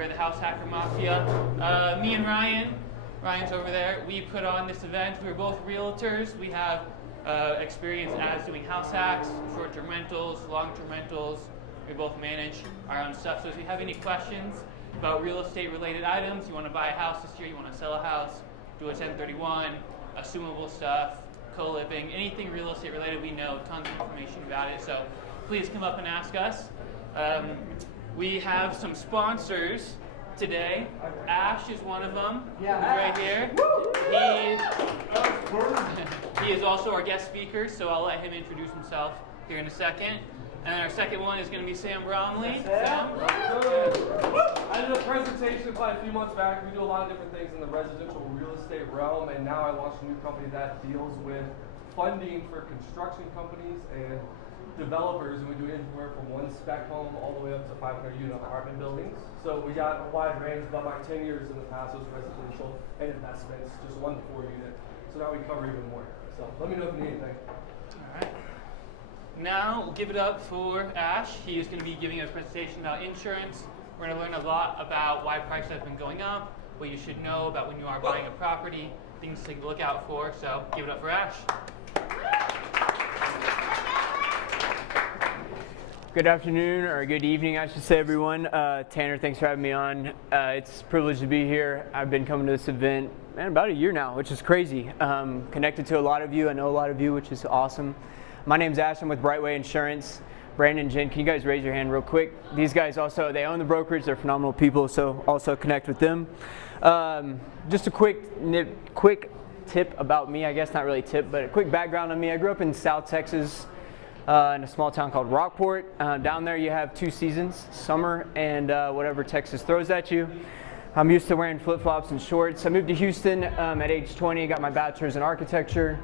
We're the House Hacker Mafia. Me and Ryan's over there, we put on this event. We're both realtors. We have experience as doing house hacks, short-term rentals, long-term rentals. We both manage our own stuff. So if you have any questions about real estate related items, you want to buy a house this year, you want to sell a house, do a 1031, assumable stuff, co-living, anything real estate related, we know tons of information about it. So please come up and ask us. We have some sponsors today. Ash is one of them. Yeah, right here. He is also our guest speaker, so I'll let him introduce himself here in a second. And then our second one is going to be Sam Bromley. Sam? I did a presentation quite a few months back. We do a lot of different things in the residential real estate realm, and now I launched a new company that deals with funding for construction companies and developers, and we do anywhere from one spec home all the way up to 500-unit apartment buildings. So we got a wide range. About my 10 years in the past was residential and investments, just 1 to 4 unit. So now we cover even more. So let me know if you need anything. All right. Now we'll give it up for Ash. He is going to be giving us a presentation about insurance. We're going to learn a lot about why prices have been going up, what you should know about when you are buying a property, things to look out for. So give it up for Ash. Good afternoon, or good evening, I should say, everyone. Tanner, thanks for having me on. It's a privilege to be here. I've been coming to this event, about a year now, which is crazy. Connected to a lot of you. I know a lot of you, which is awesome. My name's Ash. I'm with Brightway Insurance. Brandon, Jen, can you guys raise your hand real quick? These guys also, they own the brokerage. They're phenomenal people, so also connect with them. Just a quick tip about me, I guess, not really tip, but a quick background on me. I grew up in South Texas, in a small town called Rockport. Down there you have 2 seasons, summer and whatever Texas throws at you. I'm used to wearing flip-flops and shorts. I moved to Houston at age 20, got my bachelor's in architecture,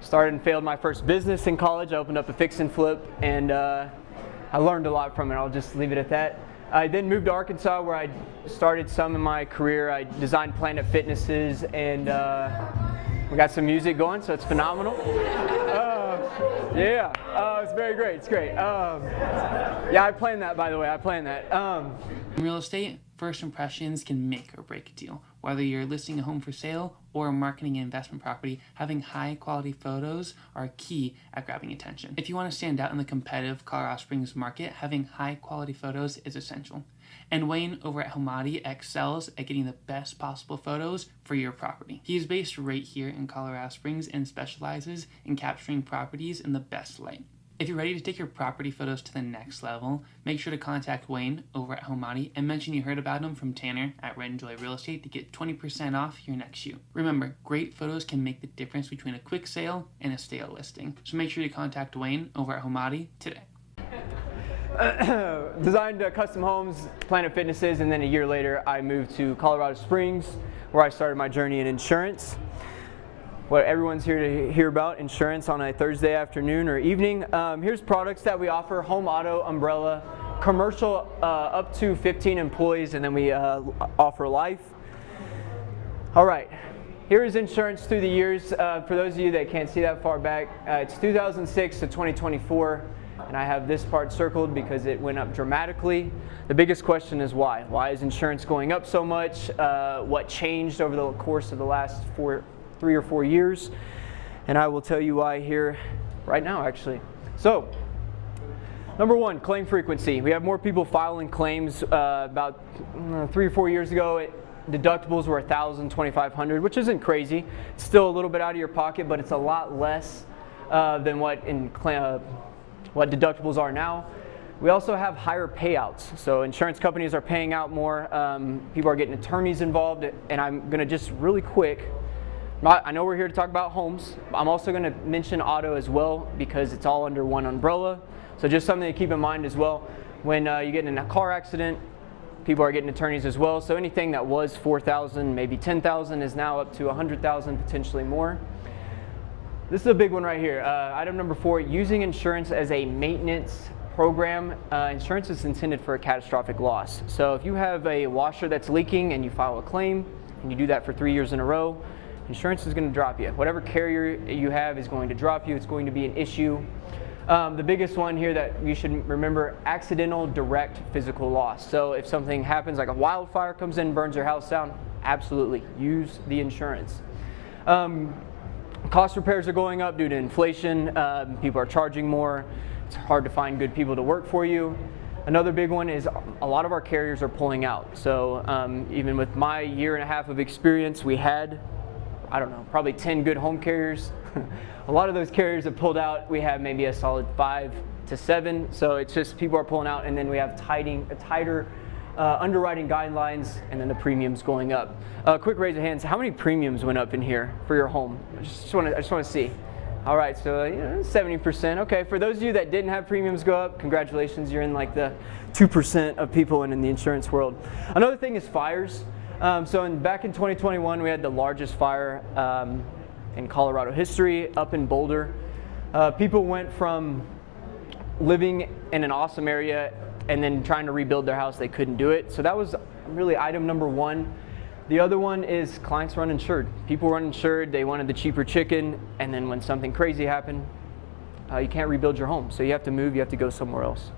started and failed my first business in college. I opened up a fix and flip, and I learned a lot from it. I'll just leave it at that. I then moved to Arkansas, where I started some in my career. I designed Planet Fitnesses, and we got some music going, so it's phenomenal. Yeah, it's very great. It's great. Yeah, I planned that, by the way. I planned that. In real estate, first impressions can make or break a deal. Whether you're listing a home for sale or marketing an investment property, having high quality photos are key at grabbing attention. If you want to stand out in the competitive Colorado Springs market, having high quality photos is essential. And Wayne over at Homadi excels at getting the best possible photos for your property. He is based right here in Colorado Springs and specializes in capturing properties in the best light. If you're ready to take your property photos to the next level, make sure to contact Wayne over at Homadi and mention you heard about him from Tanner at Red and Joy Real Estate to get 20% off your next shoot. Remember, great photos can make the difference between a quick sale and a stale listing. So make sure to contact Wayne over at Homadi today. Designed custom homes, Planet Fitnesses, and then a year later I moved to Colorado Springs, where I started my journey in insurance. What everyone's here to hear about, insurance on a Thursday afternoon or evening. Here's products that we offer: home, auto, umbrella, commercial up to 15 employees, and then we offer life. All right, here is insurance through the years. For those of you that can't see that far back, it's 2006 to 2024. And I have this part circled because it went up dramatically. The biggest question is why? Why is insurance going up so much? What changed over the course of the last 3 or 4 years? And I will tell you why here right now, actually. So, number 1, claim frequency. We have more people filing claims. About 3 or 4 years ago, deductibles were $1,000, $2,500, which isn't crazy. It's still a little bit out of your pocket, but it's a lot less than what deductibles are now. We also have higher payouts. So insurance companies are paying out more. People are getting attorneys involved. And I'm going to just really quick, I know we're here to talk about homes. I'm also going to mention auto as well because it's all under one umbrella. So just something to keep in mind as well. When you get in a car accident, people are getting attorneys as well. So anything that was $4,000, maybe $10,000 is now up to $100,000, potentially more. This is a big one right here. Item number 4, using insurance as a maintenance program. Insurance is intended for a catastrophic loss. So if you have a washer that's leaking and you file a claim and you do that for 3 years in a row, insurance is going to drop you. Whatever carrier you have is going to drop you. It's going to be an issue. The biggest one here that you should remember, accidental direct physical loss. So if something happens, like a wildfire comes in, burns your house down, absolutely use the insurance. Cost repairs are going up due to inflation. People are charging more. It's hard to find good people to work for you. Another big one is a lot of our carriers are pulling out. So even with my 1.5 years of experience, we had, I don't know, probably 10 good home carriers. A lot of those carriers have pulled out. We have maybe a solid 5 to 7. So it's just people are pulling out, and then we have tighter underwriting guidelines, and then the premiums going up. Quick raise of hands. How many premiums went up in here for your home? I just want to see. All right, so 70%. Okay, for those of you that didn't have premiums go up, congratulations, you're in like the 2% of people in the insurance world. Another thing is fires. Back in 2021, we had the largest fire in Colorado history up in Boulder. People went from living in an awesome area and then trying to rebuild their house, they couldn't do it. So that was really item number one. The other one is clients were uninsured. People were uninsured, they wanted the cheaper chicken, and then when something crazy happened, you can't rebuild your home. So you have to move, you have to go somewhere else.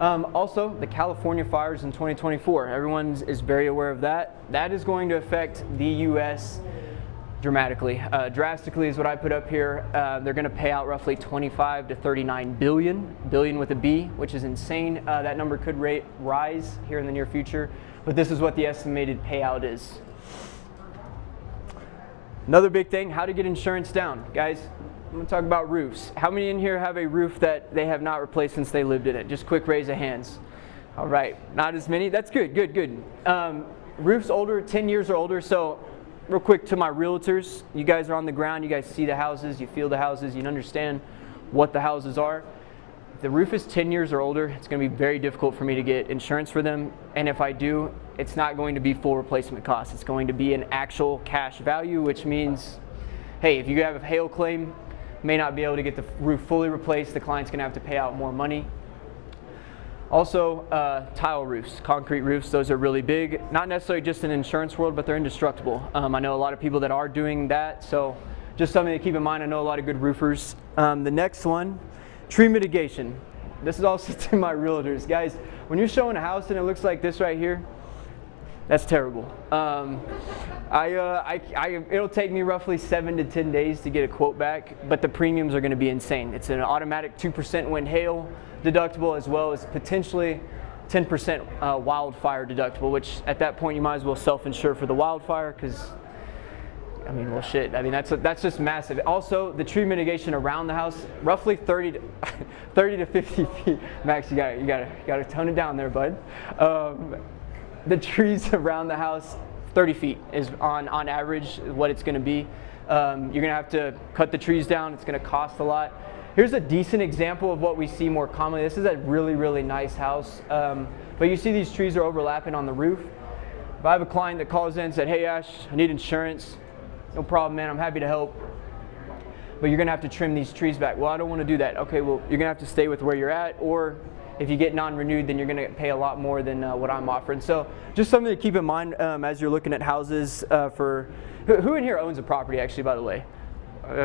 Also, the California fires in 2024. Everyone is very aware of that. That is going to affect the U.S. dramatically. Drastically is what I put up here. They're going to pay out roughly 25 to 39 billion with a B, which is insane. That number could rise here in the near future, but this is what the estimated payout is. Another big thing, how to get insurance down. Guys, I'm going to talk about roofs. How many in here have a roof that they have not replaced since they lived in it? Just quick raise of hands. All right, not as many. That's good, good. Roofs older, 10 years or older. So real quick to my realtors, you guys are on the ground, you guys see the houses, you feel the houses, you understand what the houses are. If the roof is 10 years or older, it's going to be very difficult for me to get insurance for them. And if I do, it's not going to be full replacement cost. It's going to be an actual cash value, which means, hey, if you have a hail claim, may not be able to get the roof fully replaced, the client's going to have to pay out more money. Also, tile roofs, concrete roofs, those are really big. Not necessarily just in the insurance world, but they're indestructible. I know a lot of people that are doing that, so just something to keep in mind. I know a lot of good roofers. The next one, tree mitigation. This is also to my realtors. Guys, when you're showing a house and it looks like this right here, that's terrible. It'll take me roughly 7 to 10 days to get a quote back, but the premiums are going to be insane. It's an automatic 2% wind hail deductible, as well as potentially 10% wildfire deductible, which at that point you might as well self-insure for the wildfire, because I mean, well, shit. I mean, that's just massive. Also, the tree mitigation around the house, roughly 30 to 50 feet. Max, you gotta tone it down there, bud. The trees around the house, 30 feet is on average what it's going to be. You're going to have to cut the trees down. It's going to cost a lot. Here's a decent example of what we see more commonly. This is a really, really nice house, but you see these trees are overlapping on the roof. If I have a client that calls in and said, hey Ash, I need insurance, no problem, man, I'm happy to help, but you're going to have to trim these trees back. Well, I don't want to do that. Okay, well, you're going to have to stay with where you're at, or if you get non-renewed, then you're going to pay a lot more than what I'm offering. So just something to keep in mind as you're looking at houses. For who in here owns a property, actually, by the way?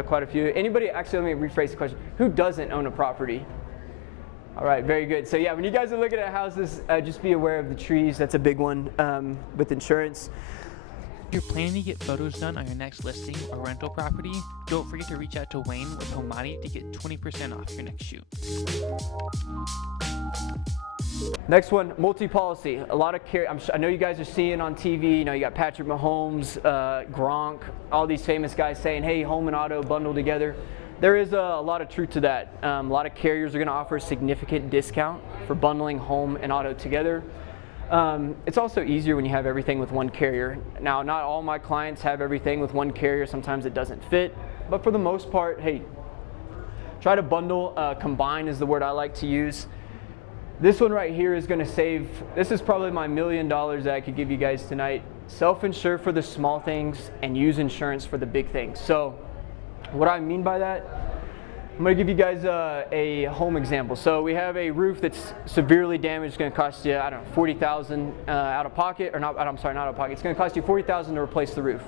Quite a few. Anybody, actually, let me rephrase the question. Who doesn't own a property? All right, very good. So yeah, when you guys are looking at houses, just be aware of the trees. That's a big one with insurance. If you're planning to get photos done on your next listing or rental property, don't forget to reach out to Wayne with Homani to get 20% off your next shoot. Next one, multi-policy. A lot of I know you guys are seeing on TV, you know, you got Patrick Mahomes, Gronk, all these famous guys saying, hey, home and auto bundle together. There is a lot of truth to that. A lot of carriers are going to offer a significant discount for bundling home and auto together. It's also easier when you have everything with one carrier. Now, not all my clients have everything with one carrier. Sometimes it doesn't fit, but for the most part, hey, try to bundle. Combine is the word I like to use. This one right here is going to save, this is probably my $1 million that I could give you guys tonight. Self-insure for the small things and use insurance for the big things. So what I mean by that, I'm going to give you guys a home example. So we have a roof that's severely damaged. It's going to cost you, I don't know, $40,000 out of pocket, or not, I'm sorry, not out of pocket. It's going to cost you $40,000 to replace the roof.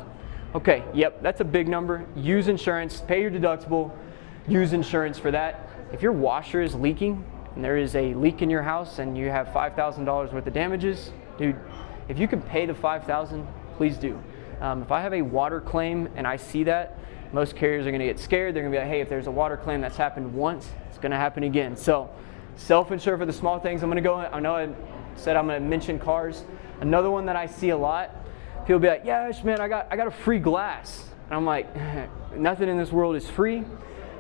Okay, yep, that's a big number. Use insurance, pay your deductible, use insurance for that. If your washer is leaking and there is a leak in your house and you have $5,000 worth of damages, dude, if you can pay the $5,000, please do. If I have a water claim and I see that, most carriers are going to get scared. They're going to be like, hey, if there's a water claim that's happened once, it's going to happen again. So self-insure for the small things. I know I said I'm going to mention cars. Another one that I see a lot, people be like, yeah, man, I got a free glass. And I'm like, nothing in this world is free.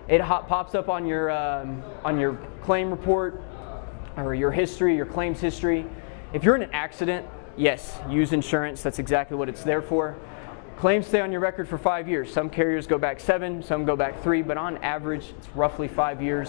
It pops up on your claim report or your history, your claims history. If you're in an accident, yes, use insurance. That's exactly what it's there for. Claims stay on your record for 5 years. Some carriers go back 7, some go back 3, but on average, it's roughly 5 years.